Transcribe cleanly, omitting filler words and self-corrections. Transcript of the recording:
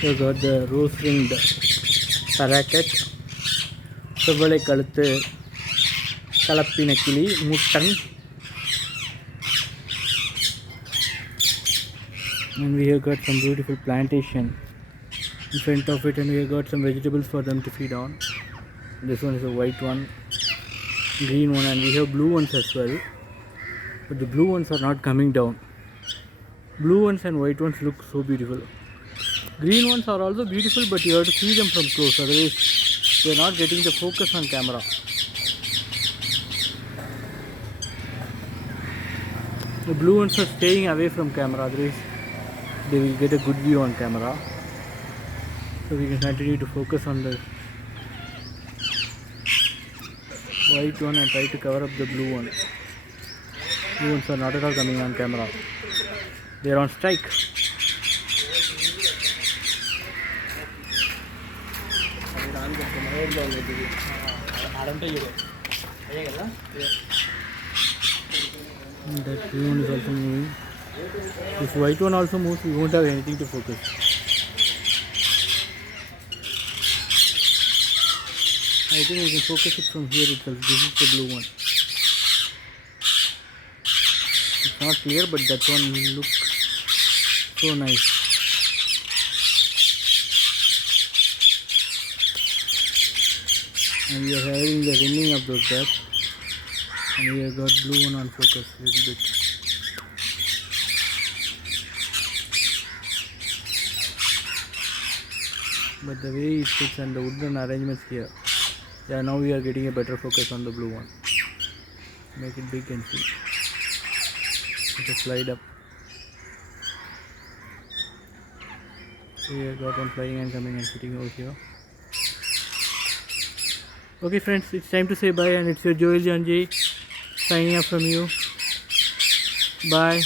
You got the rose-ringed paraket, செவ்வளை கழுத்து கலப்பின கிளி முட்டன், and we have got some beautiful plantation in front of it, and we have got some vegetables for them to feed on. This one is a white one, green one, and we have blue ones as well, but the blue ones are not coming down. Blue ones and white ones look so beautiful. Green ones are also beautiful, but you have to see them from close, otherwise they are not getting the focus on camera. The blue ones are staying away from camera, otherwise they will get a good view on camera. So we can continue to focus on the white one and try to cover up the blue one. Blue ones are not at all coming on camera. They are on strike. That blue one is also moving. If white one also moves, we won't have anything to focus. I think we can focus it from here itself. This is the blue one. It's not clear, but that one will look so nice. And we are having the ringing of those birds, and we have got blue one on focus a little bit. But the way it sits and the wooden arrangements here, yeah, now we are getting a better focus on the blue one. Make it big and see. Let it slide up. So we have got one flying and coming and sitting over here. Okay friends, it's time to say bye, and it's your Joel Janji signing up from you. Bye.